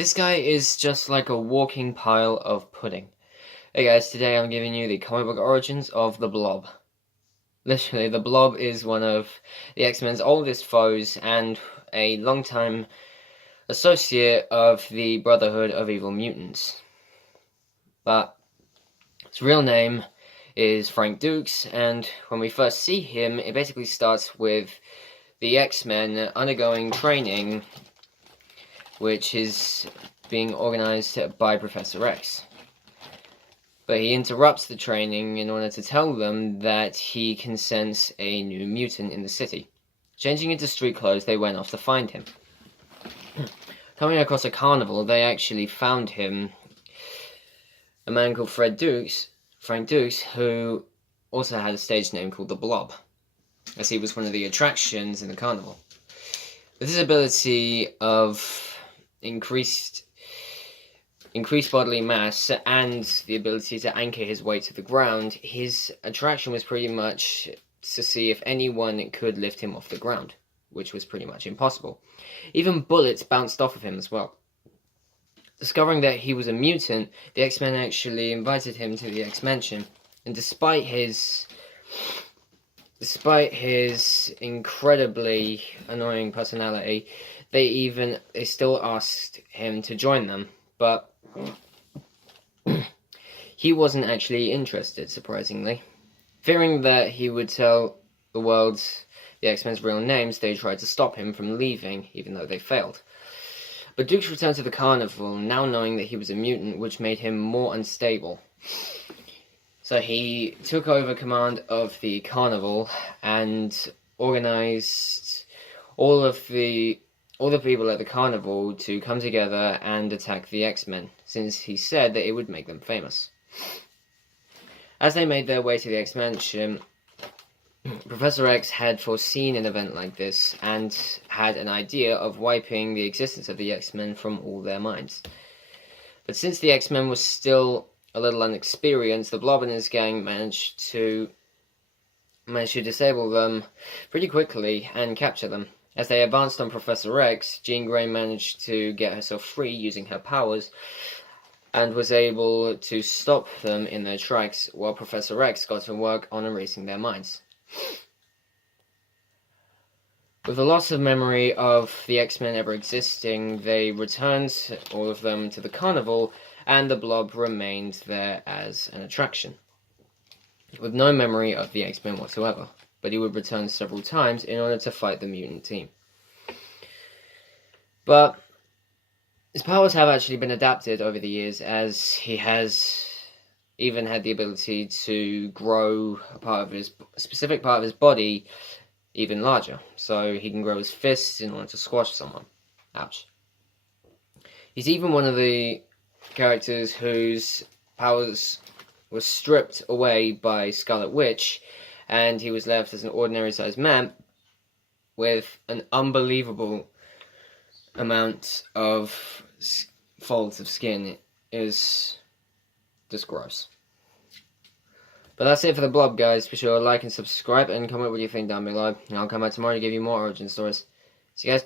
This guy is just like a walking pile of pudding. Hey guys, today I'm giving you the comic book origins of the Blob. Literally, the Blob is one of the X-Men's oldest foes and a longtime associate of the Brotherhood of Evil Mutants. But his real name is Frank Dukes, and when we first see him, it basically starts with the X-Men undergoing training, which is being organized by Professor X. But he interrupts the training in order to tell them that he can sense a new mutant in the city. Changing into street clothes, they went off to find him. Coming across a carnival, they actually found him, a man called Frank Dukes, who also had a stage name called the Blob, as he was one of the attractions in the carnival. With his ability of increased bodily mass and the ability to anchor his weight to the ground, his attraction was pretty much to see if anyone could lift him off the ground, which was pretty much impossible. Even bullets bounced off of him as well. Discovering that he was a mutant, the X-Men actually invited him to the X-Mansion, and despite his incredibly annoying personality, they still asked him to join them, but he wasn't actually interested, surprisingly. Fearing that he would tell the world the X-Men's real names, they tried to stop him from leaving, even though they failed. But Dukes returned to the carnival, now knowing that he was a mutant, which made him more unstable. So he took over command of the carnival and organized all the people at the carnival to come together and attack the X-Men, since he said that it would make them famous. As they made their way to the X-Mansion, Professor X had foreseen an event like this and had an idea of wiping the existence of the X-Men from all their minds. But since the X-Men were still a little unexperienced, the Blob and his gang managed to disable them pretty quickly and capture them. As they advanced on Professor X, Jean Grey managed to get herself free using her powers and was able to stop them in their tracks while Professor X got to work on erasing their minds. With the loss of memory of the X-Men ever existing, they returned, all of them, to the carnival, and the Blob remained there as an attraction, with no memory of the X-Men whatsoever, but he would return several times in order to fight the mutant team. But his powers have actually been adapted over the years, as he has even had the ability to grow a specific part of his body even larger, so he can grow his fists in order to squash someone. Ouch. He's even one of the characters whose powers were stripped away by Scarlet Witch, and he was left as an ordinary-sized man with an unbelievable amount of folds of skin. It is just gross. But that's it for the Blob, guys. Be sure to like and subscribe and comment what you think down below. And I'll come back tomorrow to give you more origin stories. See you guys.